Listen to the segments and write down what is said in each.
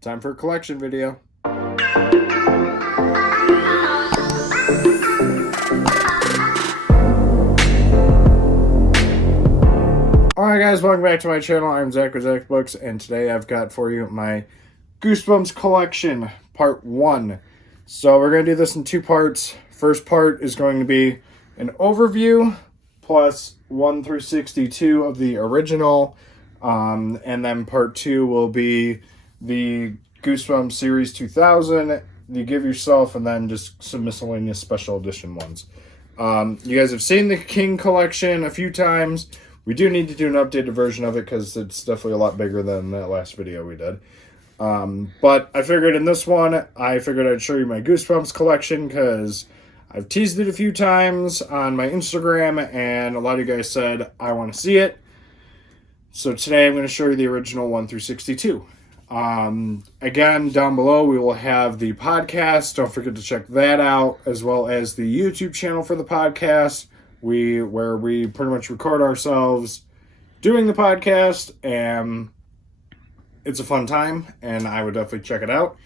Time for a collection video. Alright guys, welcome back to my channel. I'm Zach with Zacks Books, and today I've got for you my Goosebumps Collection, Part 1. So we're going to do this in two parts. First part is going to be an overview, plus 1 through 62 of the original. And then part 2 will be the Goosebumps Series 2000, the Give Yourself, and then just some miscellaneous special edition ones. You guys have seen the King Collection a few times. We do need to do an updated version of it because it's definitely a lot bigger than that last video we did. But I figured in this one, I'd show you my Goosebumps collection because I've teased it a few times on my Instagram, and a lot of you guys said, I want to see it. So today I'm going to show you the original 1 through 62. Again, down below we will have the podcast. Don't forget to check that out, as well as the YouTube channel for the podcast, where we pretty much record ourselves doing the podcast, and it's a fun time, and I would definitely check it out.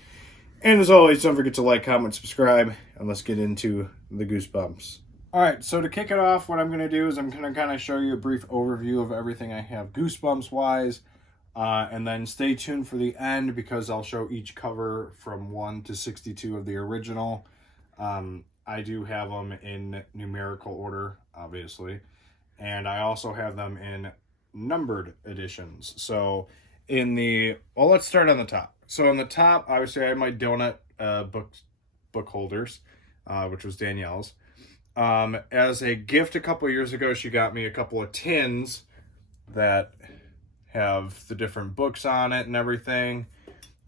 And as always, don't forget to like, comment, subscribe, and let's get into the Goosebumps. Alright, so to kick it off, what I'm going to do is I'm going to kind of show you a brief overview of everything I have Goosebumps-wise, and then stay tuned for the end because I'll show each cover from 1 to 62 of the original. I do have them in numerical order, obviously, and I also have them in numbered editions. So well, let's start on the top. So on the top, obviously I have my donut book holders, which was Danielle's. As a gift a couple of years ago, she got me a couple of tins that have the different books on it and everything.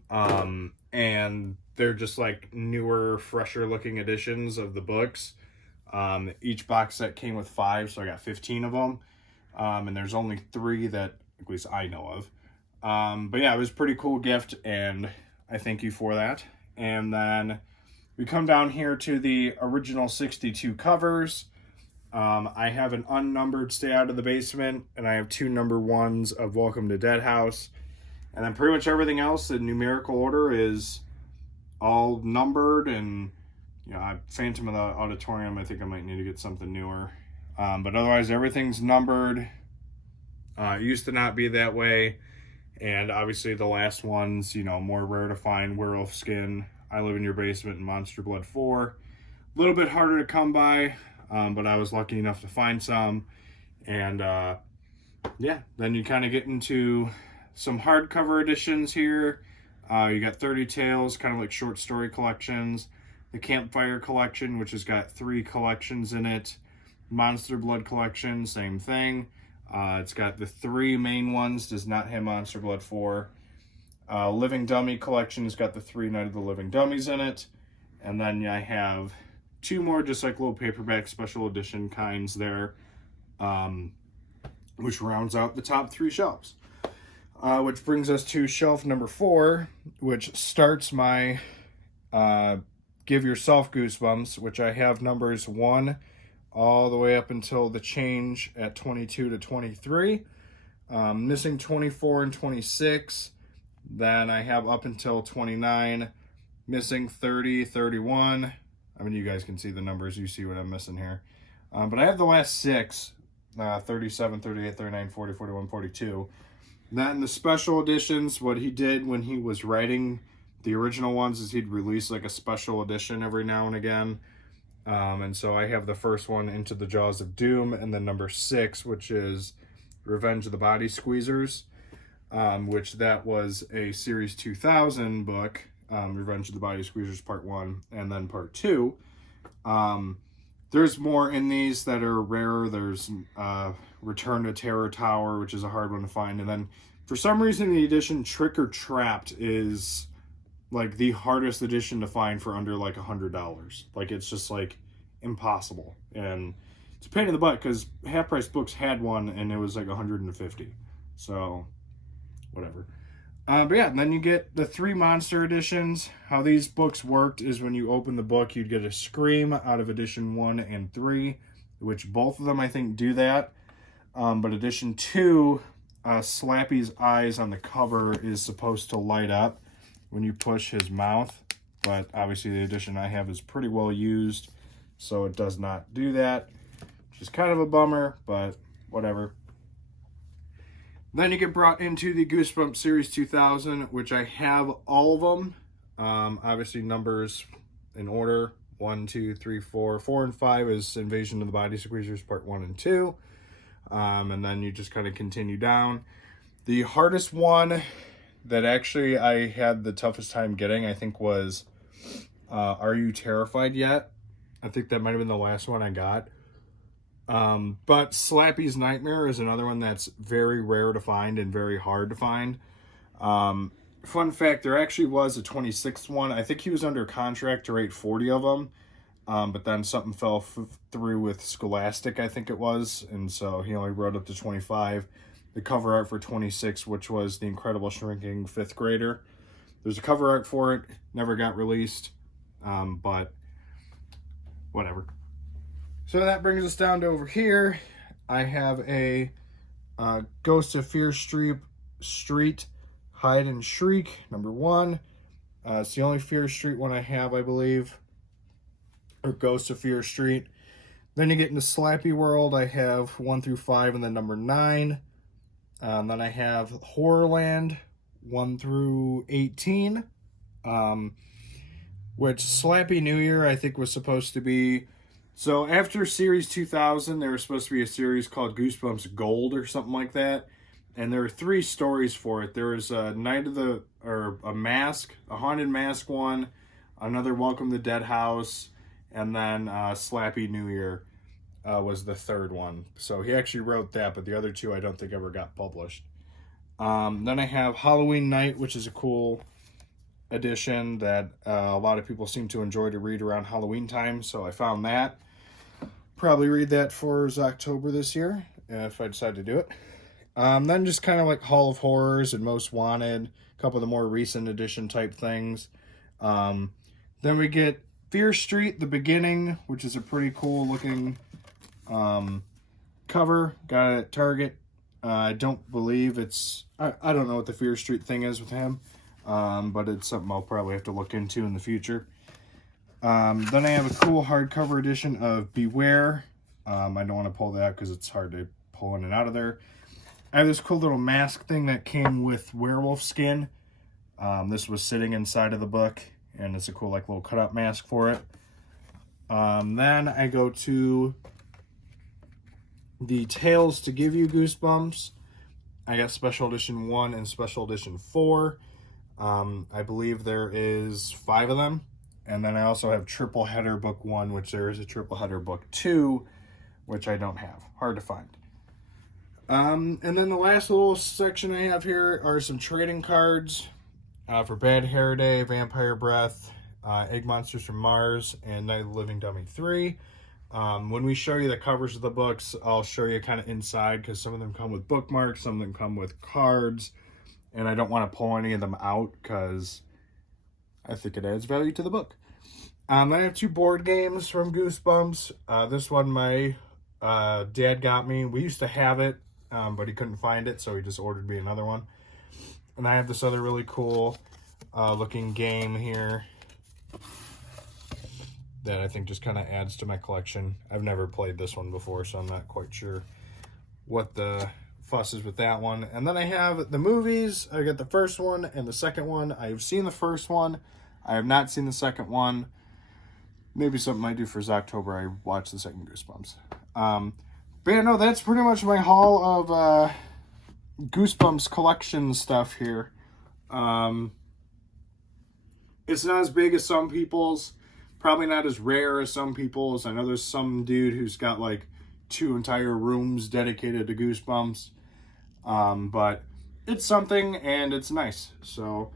And they're just like newer, fresher looking editions of the books. Each box set came with 5, so I got 15 of them. And there's only 3 that at least I know of. But yeah, it was a pretty cool gift, and I thank you for that. And then we come down here to the original 62 covers. I have an unnumbered Stay Out of the Basement, and I have 2 number 1s of Welcome to Dead House. And then pretty much everything else in numerical order is all numbered. And you know, Phantom of the Auditorium, I think I might need to get something newer. But otherwise, everything's numbered. It used to not be that way. And obviously the last ones, you know, more rare to find. Werewolf Skin, I Live in Your Basement, and Monster Blood 4. A little bit harder to come by, but I was lucky enough to find some. And yeah, then you kind of get into some hardcover editions here. You got 30 Tales, kind of like short story collections. The Campfire Collection, which has got 3 collections in it. Monster Blood Collection, same thing. It's got the 3 main ones, does not have Monster Blood 4. Living Dummy Collection has got the 3 Night of the Living Dummies in it. And then I have 2 more just like little paperback special edition kinds there, which rounds out the top 3 shelves. Which brings us to shelf number 4, which starts my Give Yourself Goosebumps, which I have numbers 1 all the way up until the change at 22 to 23. Missing 24 and 26. Then I have up until 29. Missing 30, 31. I mean, you guys can see the numbers. You see what I'm missing here. But I have the last 6. 37, 38, 39, 40, 41, 42. Then the special editions, what he did when he was writing the original ones is he'd release like a special edition every now and again. And so I have the first one, Into the Jaws of Doom, and then number 6, which is Revenge of the Body Squeezers, which that was a Series 2000 book, Revenge of the Body Squeezers Part 1, and then Part 2. There's more in these that are rarer. There's Return to Terror Tower, which is a hard one to find. And then for some reason the edition Trick or Trapped is like the hardest edition to find for under like $100. Like it's just like impossible, and it's a pain in the butt because Half Price Books had one and it was like 150. So whatever. But yeah, and then you get the 3 monster editions. How these books worked is when you open the book, you'd get a Scream out of edition 1 and 3, which both of them I think do that. But edition 2, Slappy's eyes on the cover is supposed to light up. when you push his mouth, but obviously the edition I have is pretty well used, so it does not do that, which is kind of a bummer, but whatever. Then you get brought into the Goosebumps Series 2000, which I have all of them. Obviously numbers in order: 1, 2, 3, 4. 4 and 5 is Invasion of the Body Squeezers Part 1 and 2. And then you just kind of continue down. The hardest one that actually I had the toughest time getting, I think, was Are You Terrified Yet? I think that might have been the last one I got. But Slappy's Nightmare is another one that's very rare to find and very hard to find. Fun fact, there actually was a 26th one. I think he was under contract to rate 40 of them. But then something fell through with Scholastic, I think it was. And so he only wrote up to 25. The cover art for 26, which was The Incredible Shrinking Fifth Grader. There's a cover art for it. Never got released. But whatever. So that brings us down to over here. I have a Ghost of Fear Street Hide and Shriek, number 1. It's the only Fear Street one I have, I believe. Or Ghost of Fear Street. Then you get into Slappy World. I have 1 through 5 and then number 9. Then I have Horrorland 1 through 18. Which Slappy New Year I think was supposed to be. So after Series 2000, there was supposed to be a series called Goosebumps Gold or something like that. And there were 3 stories for it. There was a a mask, a haunted mask one, another Welcome to Dead House, and then Slappy New Year was the 3rd one. So he actually wrote that, but the other 2 I don't think ever got published. Then I have Halloween Night, which is a cool edition that a lot of people seem to enjoy to read around Halloween time. So I found that. Probably read that for October this year, if I decide to do it. Then just kind of like Hall of Horrors and Most Wanted, a couple of the more recent edition type things. Then we get Fear Street, The Beginning, which is a pretty cool looking cover. Got it at Target. I don't believe it's... I don't know what the Fear Street thing is with him, but it's something I'll probably have to look into in the future. Then I have a cool hardcover edition of Beware. I don't want to pull that because it's hard to pull in and out of there. I have this cool little mask thing that came with werewolf skin. This was sitting inside of the book, and it's a cool like little cutout mask for it. Then I go to the Tales to Give You Goosebumps. I got Special Edition 1 and Special Edition 4. I believe there is 5 of them. And then I also have Triple Header Book 1, which there is a Triple Header Book 2, which I don't have. Hard to find. And then the last little section I have here are some trading cards for Bad Hair Day, Vampire Breath, Egg Monsters from Mars, and Night of the Living Dummy 3. When we show you the covers of the books, I'll show you kind of inside because some of them come with bookmarks, some of them come with cards, and I don't want to pull any of them out because I think it adds value to the book. I have 2 board games from Goosebumps. This one my dad got me. We used to have it, but he couldn't find it, so he just ordered me another one. And I have this other really cool looking game here that I think just kind of adds to my collection. I've never played this one before, so I'm not quite sure what the fuss is with that one. And then I have the movies. I got the first one and the second one. I've seen the first one. I have not seen the second one. Maybe something I do for October, I watch the second Goosebumps. But yeah, no, that's pretty much my haul of Goosebumps collection stuff here. It's not as big as some people's. Probably not as rare as some people's. I know there's some dude who's got like 2 entire rooms dedicated to Goosebumps. But it's something and it's nice. So,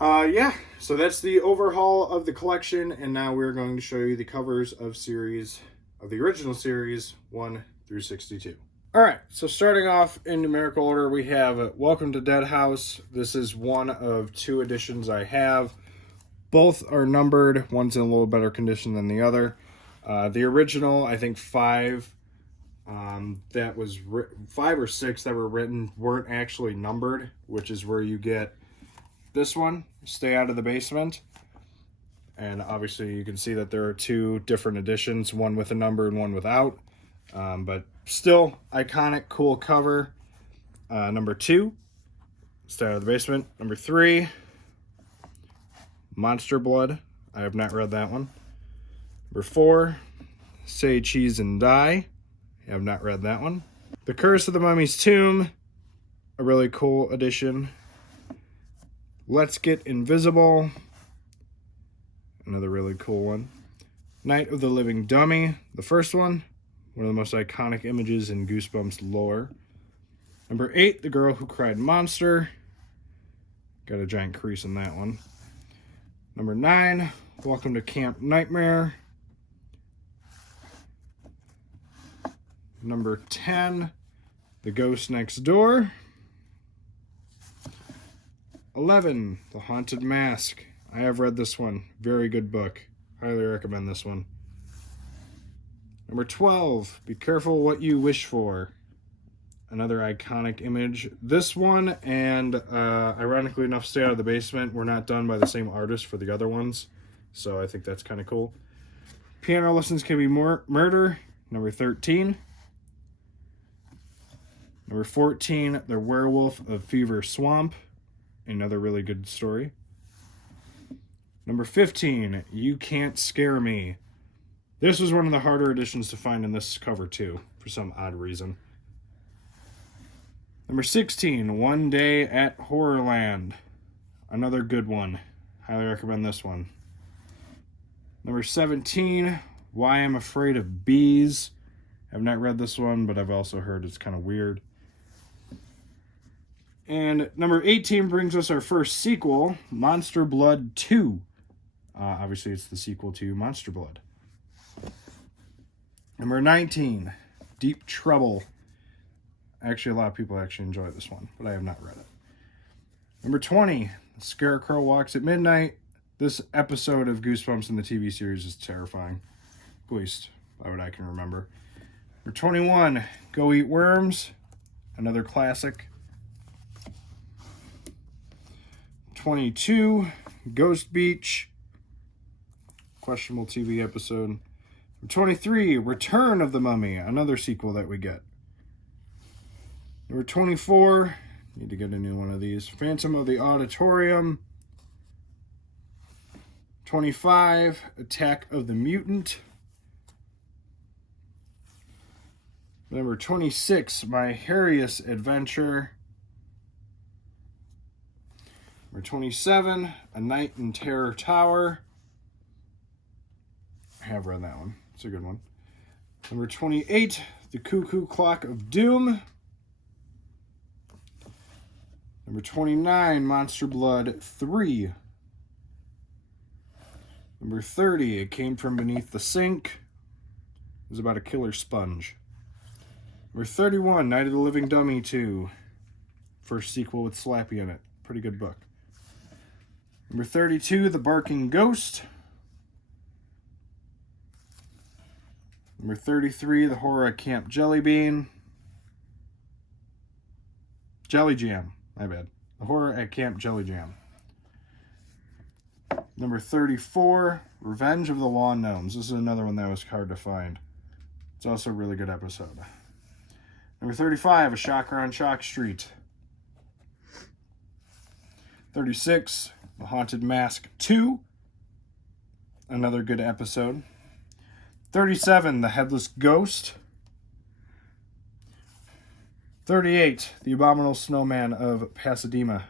yeah. So that's the overhaul of the collection. And now we're going to show you the covers of the original series 1 through 62. All right. So starting off in numerical order, we have Welcome to Dead House. This is one of 2 editions I have. Both are numbered. One's in a little better condition than the other. The original, I think 5 5 or 6 that were written weren't actually numbered, which is where you get This one, Stay Out of the Basement. And obviously you can see that there are two different editions, one with a number and one without. But still, iconic, cool cover. Number 2, Stay Out of the Basement. Number 3, Monster Blood. I have not read that one. Number 4, Say Cheese and Die. I have not read that one. The Curse of the Mummy's Tomb. A really cool edition. Let's Get Invisible. Another really cool one. Night of the Living Dummy. The first one. One of the most iconic images in Goosebumps lore. Number 8, The Girl Who Cried Monster. Got a giant crease in that one. Number 9, Welcome to Camp Nightmare. Number 10, The Ghost Next Door. 11, The Haunted Mask. I have read this one. Very good book. Highly recommend this one. Number 12, Be Careful What You Wish For. Another iconic image. This one and ironically enough, Stay Out of the Basement were not done by the same artist for the other ones. So I think that's kind of cool. Piano Lessons Can Be Murder. Number 13. Number 14, The Werewolf of Fever Swamp. Another really good story. Number 15, You Can't Scare Me. This was one of the harder editions to find in this cover too, for some odd reason. Number 16, One Day at Horrorland. Another good one. Highly recommend this one. Number 17, Why I'm Afraid of Bees. I've not read this one, but I've also heard it's kind of weird. And number 18 brings us our first sequel, Monster Blood 2. Obviously, it's the sequel to Monster Blood. Number 19, Deep Trouble. Actually, a lot of people actually enjoy this one, but I have not read it. Number 20, The Scarecrow Walks at Midnight. This episode of Goosebumps in the TV series is terrifying. At least, by what I can remember. Number 21, Go Eat Worms. Another classic. 22, Ghost Beach. Questionable TV episode. Number 23, Return of the Mummy. Another sequel that we get. Number 24, need to get a new one of these. Phantom of the Auditorium. 25, Attack of the Mutant. Number 26, My Hairiest Adventure. Number 27, A Night in Terror Tower. I have read that one. It's a good one. Number 28, The Cuckoo Clock of Doom. Number 29, Monster Blood 3. Number 30, It Came From Beneath the Sink. It was about a killer sponge. Number 31, Night of the Living Dummy 2. First sequel with Slappy in it. Pretty good book. Number 32, The Barking Ghost. Number 33, The Horror at Camp Jelly Jam. My bad. The Horror at Camp Jelly Jam. Number 34, Revenge of the Lawn Gnomes. This is another one that was hard to find. It's also a really good episode. Number 35, A Shocker on Shock Street. 36, The Haunted Mask 2. Another good episode. 37, The Headless Ghost. 38, The Abominable Snowman of Pasadena.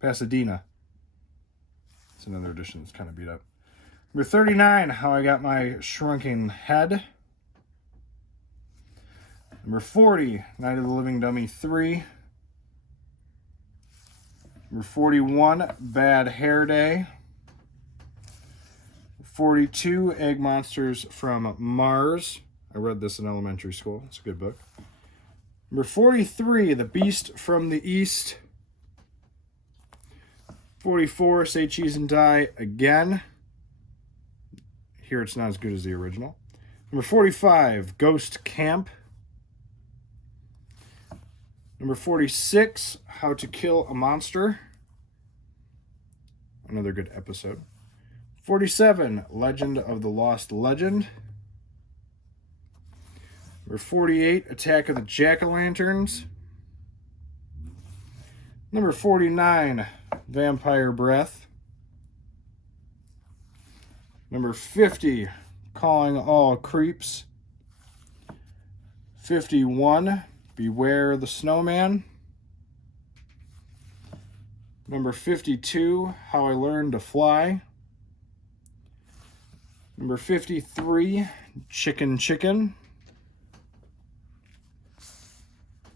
It's another edition that's kind of beat up. Number 39, How I Got My Shrunken Head. Number 40, Night of the Living Dummy 3. Number 41, Bad Hair Day. 42, Egg Monsters from Mars. I read this in elementary school. It's a good book. Number 43, The Beast from the East. 44, Say Cheese and Die again. Here it's not as good as the original. Number 45, Ghost Camp. Number 46, How to Kill a Monster. another good episode. 47, Legend of the Lost Legend. Number 48, Attack of the Jack-O-Lanterns. Number 49, Vampire Breath. Number 50, Calling All Creeps. 51, Beware the Snowman. Number 52, How I Learned to Fly. Number 53, Chicken Chicken.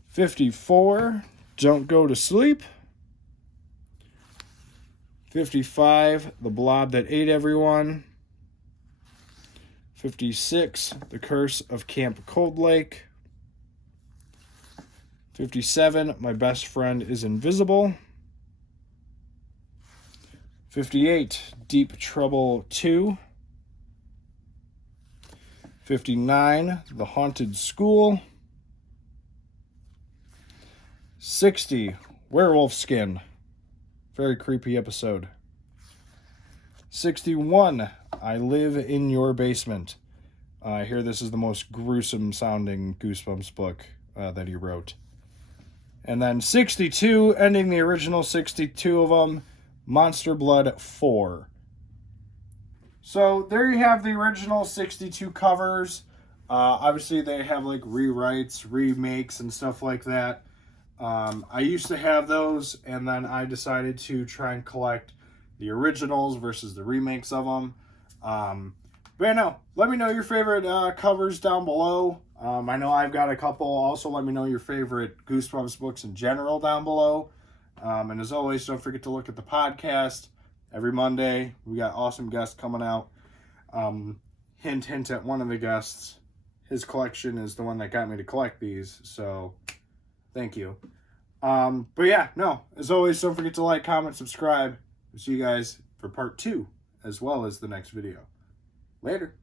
54, Don't Go to Sleep. 55, The Blob That Ate Everyone. 56, The Curse of Camp Cold Lake. 57, My Best Friend is Invisible. 58, Deep Trouble 2. 59, The Haunted School. 60, Werewolf Skin. Very creepy episode. 61, I Live in Your Basement. I hear this is the most gruesome sounding Goosebumps book that he wrote. And then 62, ending the original 62 of them, Monster Blood 4. So there you have the original 62 covers. Obviously they have like rewrites, remakes, and stuff like that. I used to have those, and then I decided to try and collect the originals versus the remakes of them. But yeah, no, let me know your favorite covers down below. I know I've got a couple. Also, let me know your favorite Goosebumps books in general down below. And as always, don't forget to look at the podcast every Monday. We got awesome guests coming out. Hint, hint at one of the guests. His collection is the one that got me to collect these, so thank you. But yeah, no, as always, don't forget to like, comment, subscribe. We'll see you guys for part 2, as well as the next video. Later.